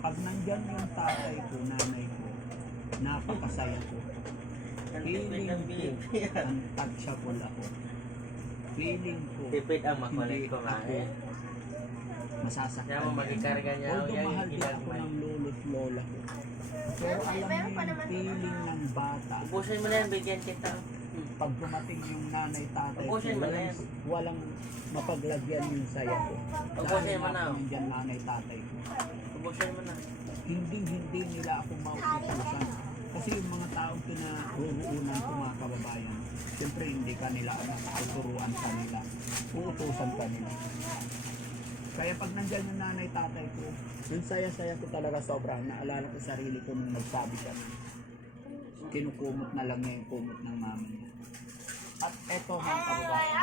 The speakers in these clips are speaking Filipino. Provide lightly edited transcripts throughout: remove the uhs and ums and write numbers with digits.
Pag nandyan yung tatay ko, nanay ko, napakasaya ko. Feeling ko, untouchable ako. Feeling ko, Tipid ang hindi makulit ko nga ako eh. masasaktan. Kaya mo magikarga niya ako Although yan mahal yung din ako ginagmay. ng lolo't lola ko. Pero alam mo yung feeling ng bata, Ubusin mo na yan, bigyan kita. pag dumating yung nanay tatay ko, Ubusin mo na yan. walang mapaglagyan yung saya ko. Ubusin mo na. Nandiyan nanay tatay ko. Ubusin mo na. Hindi nila ako mauutusan. Kasi yung mga taong pinaruruunan ko mga kababayan, siyempre hindi ka nila tuturuan ka nila, uutusan ka nila. Kaya pag nandyan yung nanay tatay ko, yung saya-saya ko talaga sobra. Naalala ko sarili ko nung nagsabi siya. Kinukumot na lang niya yung kumot ng mama niya. At eto mga kababayan,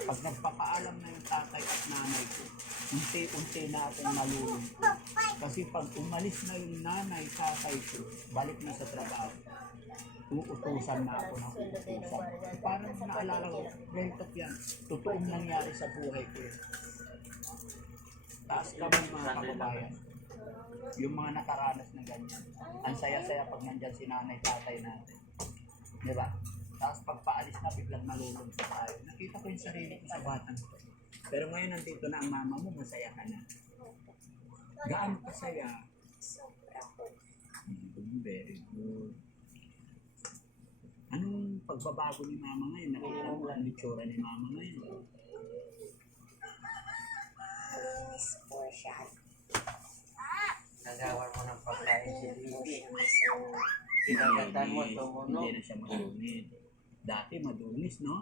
pag nagpapaalam na yung tatay at nanay ko, unti-unti na akong malulungkot. Kasi pag umalis na yung nanay, tatay ko, balik na sa trabaho, uutusan na ako ng uutusan. Parang naalala ko, ganito yan, totoong nangyari sa buhay ko. Taas kami mga kababayan, yung mga nakaranas na ganyan. Ang saya-saya pag nandyan si nanay, tatay natin. Diba? Tapos pagpaalis na, biglang malulungkot tayo. Nakita ko yung sarili ko sa batang ko. Pero ngayon nandito na ang mama mo, masaya ka na. Gaano kasaya? Very good. Anong pagbabago ni mama ngayon? Nakita mo ang itsura ni mama ngayon. Malinis po siya. Nagawan mo ng pagkain si Bibi. Mas Pinagatan mo, tumunog. Hindi na siya madungis. Dati madungis, no?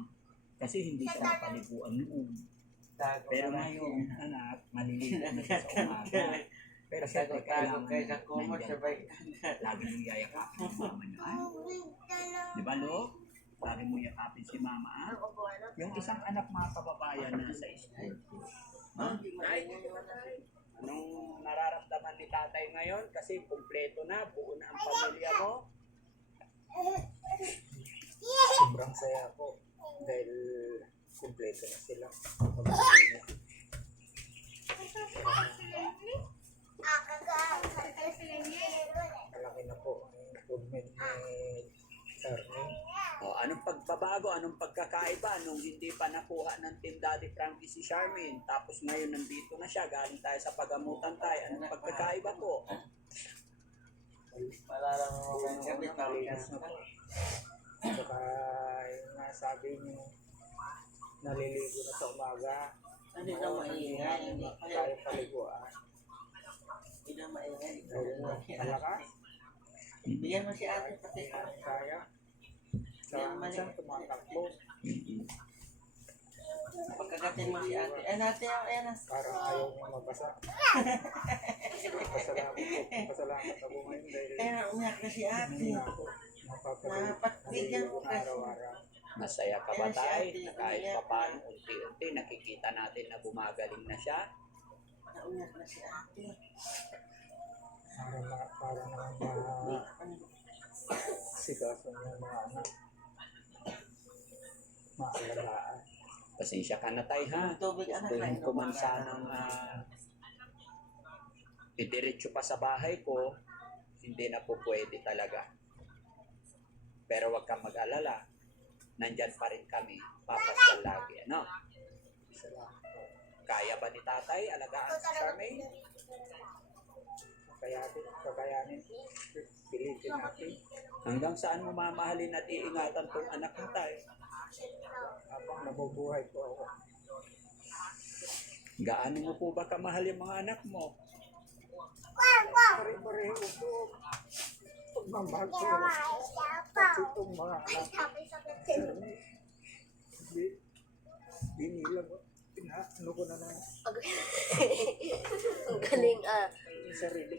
Kasi hindi siya napaliguan noon. Pero ngayon, anak, maliligo na siya sa umaga. Pero siyempre, kailangan kayo sa kumot, nandyan. sabay. Lagi mong yayakapin yung mama niyo. Di ba, Lo? Lagi mong yakapin si mama, ah? Yung isang anak mga kababayan na sa school. Anong nararamdaman ni tatay ngayon? Kasi kumpleto na, buo na ang pamilya mo. Sobrang saya ko dahil kumpleto na sila. Malaki na po ang improvement ni Charmaine. O, anong pagbabago, anong pagkakaiba nung hindi pa nakuha ng Team Daddy Frankie si Charmaine, tapos ngayon nandito na siya, galing tayo sa pagamutan tayo, anong pagkakaiba po? Malalang mo kayo kapit na po. Saka yung nasabi niyo, naliligo na sa umaga. Hindi na maingay. Hindi Kaya paliguan. na maingay. Dahil malakas. Bigyan mo si ate pati. Kaya. Sa minsan tumatakbo. Pagkagatin mo si ate. Ay, ate, ayan na. Parang ayaw niya mabasa. Pasalamat ako ngayon dahil Ayan, umiyak na si ate. hindi na ako Napakbigyan mo kasi. araw-araw. Masaya ka ba Ayan si tayo? ate, Na kahit umiyak. pa paano unti-unti nakikita natin na gumagaling na siya. Umiyak na si ate. Para naman sikaso ng mga anak. Maalagaan. Pasensya ka na tayo ha. Tubig anak Kung kumansa ng idiretso pa sa bahay ko, hindi na po pwede talaga. Pero wag kang mag-alala. Nandyan pa rin kami. Papasyal lagi. Ano? Kaya ba ni tatay alagaan si Charmaine? Kakayanin. Pilitin natin. Hanggang saan mo mamahalin at iingatan tong anak mo tayo? Habang nabubuhay po ako. Gaano mo po ba kamahal yung mga anak mo? Pare-pareho po. Pagmamahal ko. Kasi itong mga anak binilang ano ko na Ang galing sarili